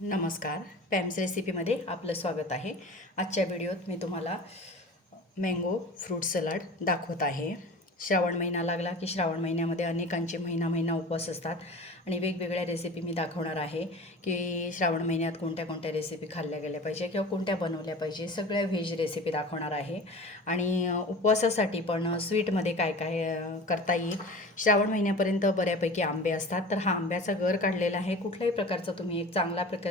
नमस्कार. पॅम्स रेसिपीमध्ये आपलं स्वागत आहे. आजच्या व्हिडिओत मी तुम्हाला मँगो फ्रूट सलाड दाखवत आहे. श्रावण महिना लागला की श्रावण महिन्यामध्ये अनेकांचे महिना महिना उपवास असतात. आणि वेगवेगळ्या रेसिपी मी दाखवणार आहे की श्रावण महिन्यात कोणत्या कोणत्या रेसिपी खाल्ल्या गेल्या पाहिजे किंवा कोणत्या बनवल्या पाहिजे सगळ्या व्हेज रेसिपी दाखवणार आहे. आणि उपवासासाठी पण स्वीटमध्ये काय काय करता येईल? श्रावण महिन्यापर्यंत बऱ्यापैकी आंबे असतात. तर हा आंब्याचा गर काढलेला आहे. कुठल्याही प्रकारचा तुम्ही एक चांगला प्रक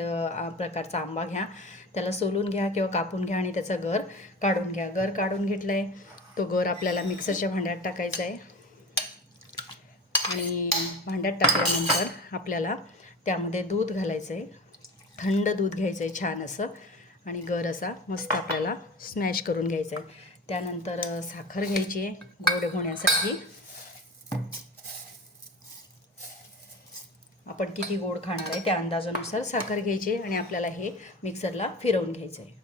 प्रकारचा आंबा घ्या. त्याला सोलून घ्या किंवा कापून घ्या आणि त्याचा गर काढून घ्या. गर काढून घेतला आहे तो गर आपल्याला मिक्सरच्या भांड्यात टाकायचा आहे. आणि भांड्यात टाकल्यानंतर आपल्याला त्यामध्ये दूध घालायचं आहे थंड दूध घ्यायचं आहे छान असं. आणि गर असा मस्त आपल्याला स्मॅश करून घ्यायचा आहे त्यानंतर साखर घ्यायची आहे गोड होण्यासाठी. आपण किती गोड खाणार आहे त्या अंदाजानुसार साखर घ्यायची आहे आणि आपल्याला हे मिक्सरला फिरवून घ्यायचं आहे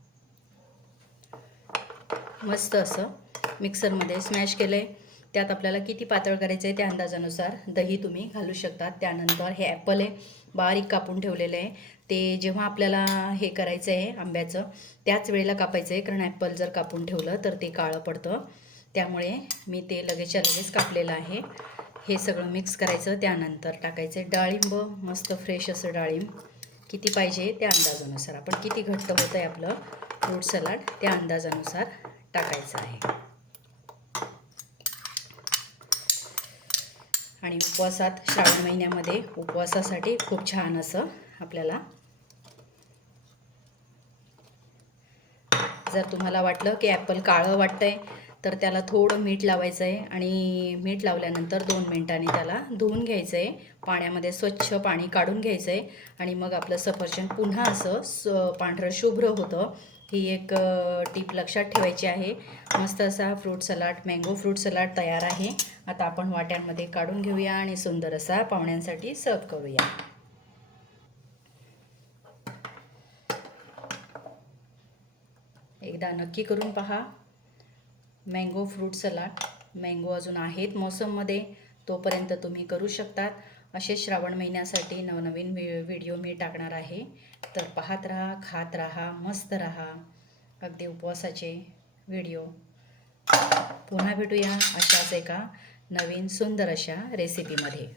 मस्त असं मिक्सरमध्ये स्मॅश केलं. आहे त्यात आपल्याला किती पातळ करायचं आहे त्या अंदाजानुसार दही तुम्ही घालू शकतात. त्यानंतर हे ॲपल आहे बारीक कापून ठेवलेलं आहे. ते जेव्हा आपल्याला हे करायचं आहे आंब्याचं त्याच वेळेला कापायचं आहे. कारण ॲपल जर कापून ठेवलं तर ते काळं पडतं. त्यामुळे मी ते लगेचच्या लगेच कापलेलं आहे. हे सगळं मिक्स करायचं. त्यानंतर टाकायचं आहे डाळिंब. मस्त फ्रेश असं डाळिंब. किती पाहिजे त्या अंदाजानुसार. आपण किती घट्ट होतं आहे आपलं फ्रूट सलाड त्या अंदाजानुसार टाकायचं आहे. आणि उपवासात श्रावण महिन्यामध्ये उपवासासाठी खूप छान असं आपल्याला जर तुम्हाला वाटलं की ॲपल काळं वाटतंय तर त्याला थोडं मीठ लावायचं आहे आणि मीठ लावल्यानंतर दोन मिनटांनी त्याला धुवून घ्यायचं आहे पाण्यामध्ये स्वच्छ पाणी काढून घ्यायचं आहे आणि मग आपलं सफरचंद पुन्हा असं स पांढरं शुभ्र होतं. ही एक टीप लक्षात ठेवायची आहे. मस्त असा fruit salad mango fruit salad तयार आहे. आता आपण वाट्यांमध्ये काढून घेऊया आणि सुंदर असा पाहुण्यांसाठी सर्व करूया. एकदा नक्की करून पहा. Mango fruit salad. मँगो अजून आहेत मोसममध्ये तोपर्यंत तुम्ही करू शकतात. असे श्रावण महिन्यासाठी नवनवीन व्हि व्हिडिओ मी टाकणार आहे. तर पाहत राहा खात राहा मस्त राहा. अगदी उपवासाचे व्हिडिओ. पुन्हा भेटूया अशाच एका नवीन सुंदर अशा रेसिपीमध्ये